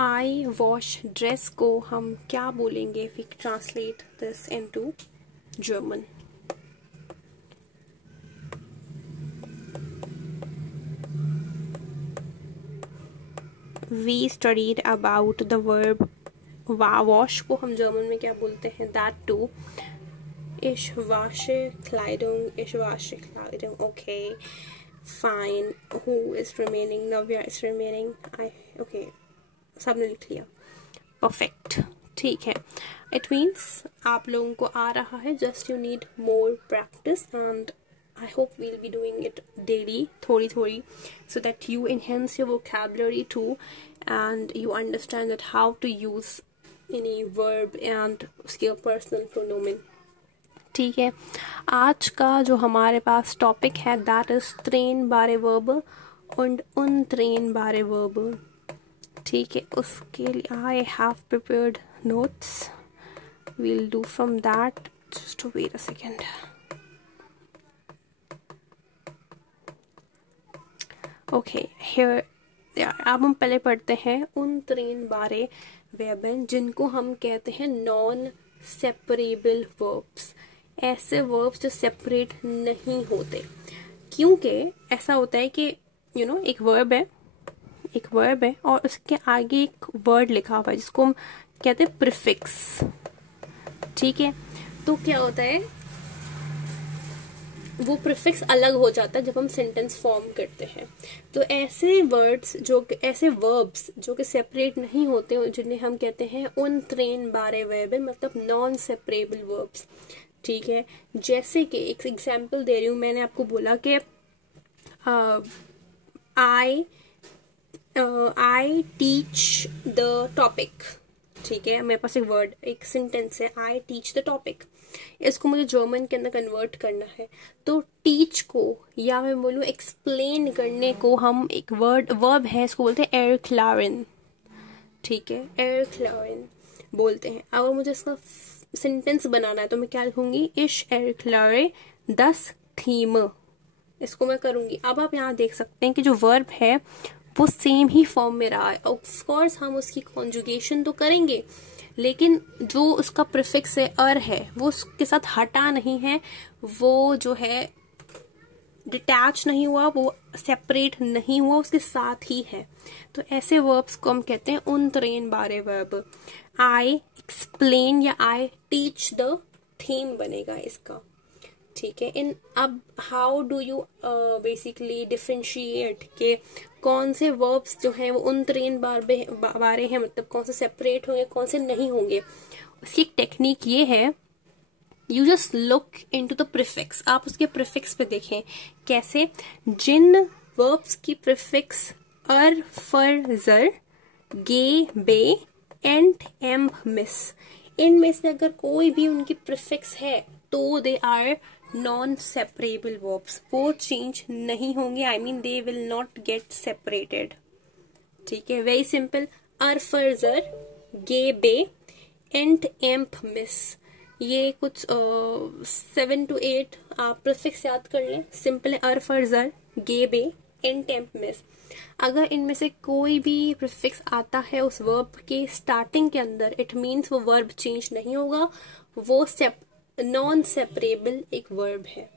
आई wash dress को हम क्या बोलेंगे if we translate this into German? We studied about the verb wash को हम जर्मन में क्या बोलते हैं? That too. Ich wasche Kleidung. Ich wasche Kleidung. Okay. Fine. Who is remaining? Navya is remaining. Okay. सबने लिख लिया. Perfect. ठीक है. It means आप लोगों को आ रहा है. Just you need more practice and I hope we'll be doing it daily, थोड़ी so that you enhance your vocabulary too and you understand that how to use any verb and उसके personal pronoun. ठीक है. आज का जो हमारे पास topic है that is trainbare verb und untrainbare verb. ठीक है. उसके लिए I have prepared notes. We'll do from that. Just wait a second. Okay, here अब हम पहले पढ़ते हैं उन trainbare verb जिनको हम कहते हैं नॉन सेपरेबल वर्ब्स. ऐसे वर्ब्स जो सेपरेट नहीं होते. क्योंकि ऐसा होता है कि एक वर्ब है और उसके आगे एक वर्ड लिखा हुआ है जिसको हम कहते हैं प्रीफिक्स. ठीक है. तो क्या होता है, वो प्रीफिक्स अलग हो जाता है जब हम सेंटेंस फॉर्म करते हैं. तो ऐसे वर्ब्स जो कि सेपरेट नहीं होते जिन्हें हम कहते हैं untrainbare verb, मतलब नॉन सेपरेबल वर्ब्स. ठीक है. जैसे कि एक एग्जांपल दे रही हूँ. मैंने आपको बोला कि आई टीच द टॉपिक. ठीक है. मेरे पास एक सेंटेंस है आई टीच द टॉपिक. इसको मुझे जर्मन के अंदर कन्वर्ट करना है. तो टीच को या मैं बोलूँ एक्सप्लेन करने को हम एक वर्ब है, इसको बोलते हैं erklären. ठीक है. erklären बोलते हैं. अगर मुझे इसका सेंटेंस बनाना है तो मैं क्या लिखूंगी? ich erkläre das Thema. इसको मैं करूंगी. अब आप यहाँ देख सकते हैं कि जो वर्ब है वो सेम ही फॉर्म में रहा है. ऑफ कोर्स हम उसकी कॉन्जुगेशन तो करेंगे, लेकिन जो उसका प्रीफिक्स है वो उसके साथ हटा नहीं है, वो जो है डिटैच नहीं हुआ, वो सेपरेट नहीं हुआ, उसके साथ ही है. तो ऐसे वर्ब्स को हम कहते हैं untrainbare verb. आई एक्सप्लेन या आई टीच द थीम बनेगा इसका. ठीक है. अब how do you basically differentiate के कौन से वर्ब्स जो हैं वो untrainbare हैं, मतलब कौन से सेपरेट होंगे कौन से नहीं होंगे. उसकी एक टेक्निक ये है, you just look into the prefix. आप उसके प्रीफिक्स पे देखें कैसे. जिन वर्ब्स की प्रीफिक्स अर, फर, जर, गे, बे एंड, एम, मिस, इनमें से अगर कोई भी उनकी प्रीफिक्स है तो they are non separable verbs. वो चेंज नहीं होंगे. I mean they will not get separated. ठीक है. Very simple. अर, फर, जर, गे, बे एंड, एम, मिस. ये कुछ 7 to 8 आप प्रीफिक्स याद कर लें. सिंपल है. अर, फर, जर, गे, बे एंड, एम, मिस. अगर इनमें से कोई भी प्रीफिक्स आता है उस वर्ब के स्टार्टिंग के अंदर, इट मीन्स वो वर्ब चेंज नहीं होगा. वो नॉन सेपरेबल एक वर्ब है.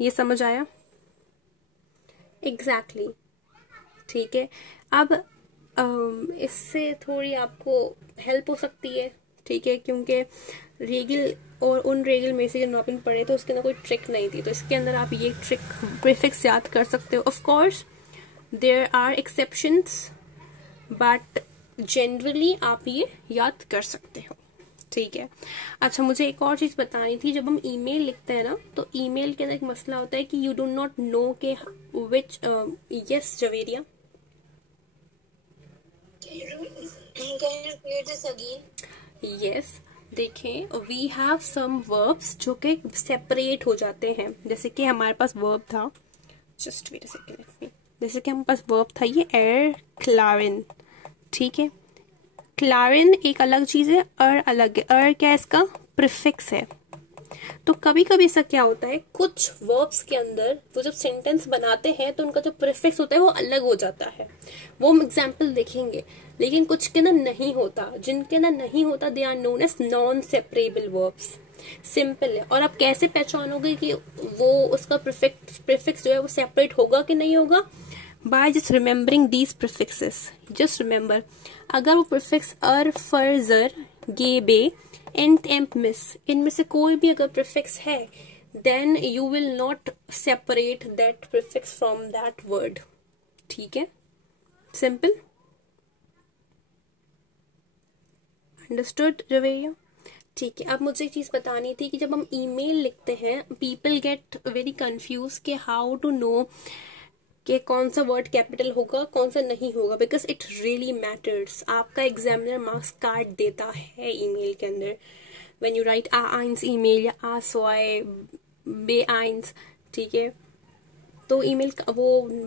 ये समझ आया? एग्जैक्टली. ठीक है. अब इससे थोड़ी आपको हेल्प हो सकती है. ठीक है. क्योंकि रेगल और उन रेगल में से जब आपने पढ़े तो उसके अंदर कोई ट्रिक नहीं थी, तो इसके अंदर आप ये ट्रिक प्रीफिक्स याद कर सकते हो. Of course there are exceptions, but generally आप ये याद कर सकते हो. ठीक है. अच्छा, मुझे एक और चीज बतानी थी. जब हम ईमेल लिखते हैं ना, तो ईमेल के अंदर एक मसला होता है कि यू डू नॉट नो के विच. Yes Javeria, yes. देखें, वी हैव सम वर्ब्स जो कि सेपरेट हो जाते हैं. जैसे कि हमारे पास वर्ब था, जस्ट वेट अ सेकंड, जैसे कि हमारे पास वर्ब था ये erklären. ठीक है. क्लारिन एक अलग चीज है, अलग है. क्या है? इसका प्रीफिक्स है. तो कभी कभी ऐसा क्या होता है, कुछ वर्ब्स के अंदर वो जब सेंटेंस बनाते हैं तो उनका जो प्रीफिक्स होता है वो अलग हो जाता है. वो हम एग्जाम्पल देखेंगे. लेकिन कुछ के अंदर नहीं होता, जिनके अंदर नहीं होता they are known as non separable verbs. Simple है। और आप कैसे पहचानोगे कि वो उसका प्रीफिक्स जो है वो सेपरेट होगा कि नहीं होगा? By just remembering these prefixes. Just remember, अगर वो प्रीफिक्स अर, फर, जर, गे, बे, एंट, एम्प, मिस, इनमें से कोई भी अगर प्रीफिक्स है, then you will not separate that prefix from that word। ठीक है, सिंपल, अंडरस्टूड रवैया? ठीक है। अब मुझे एक चीज बतानी थी कि जब हम ईमेल लिखते हैं, पीपल गेट वेरी कंफ्यूज कि हाउ टू नो कि कौन सा वर्ड कैपिटल होगा, कौन सा नहीं होगा, बिकॉज इट रियली मैटर्स। आपका एग्जामिनर मार्क्स कार्ड देता है ईमेल के अंदर, व्हेन यू राइट आ आइंस ईमेल या आ सोए बे आइंस, ठीक है, तो ईमेल वो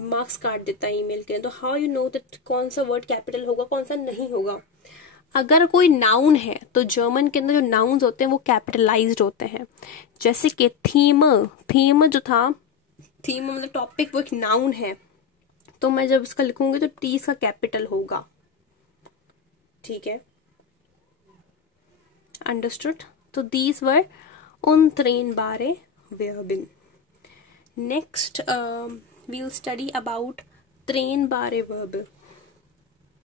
मार्क्स कार्ड देता है ईमेल के अंदर। तो हाउ यू नो दैट कौन सा वर्ड कैपिटल होगा, कौन सा नहीं होगा? अगर कोई नाउन है तो जर्मन के अंदर जो नाउन्स होते हैं वो कैपिटलाइज्ड होते हैं। जैसे कि थीम, थीम जो था, थीम मतलब टॉपिक, वो एक नाउन है, तो मैं जब इसका लिखूंगी तो टी का कैपिटल होगा। ठीक है, अंडरस्टूड? तो these were untrennbare Verben। Next we'll study about trennbare Verb।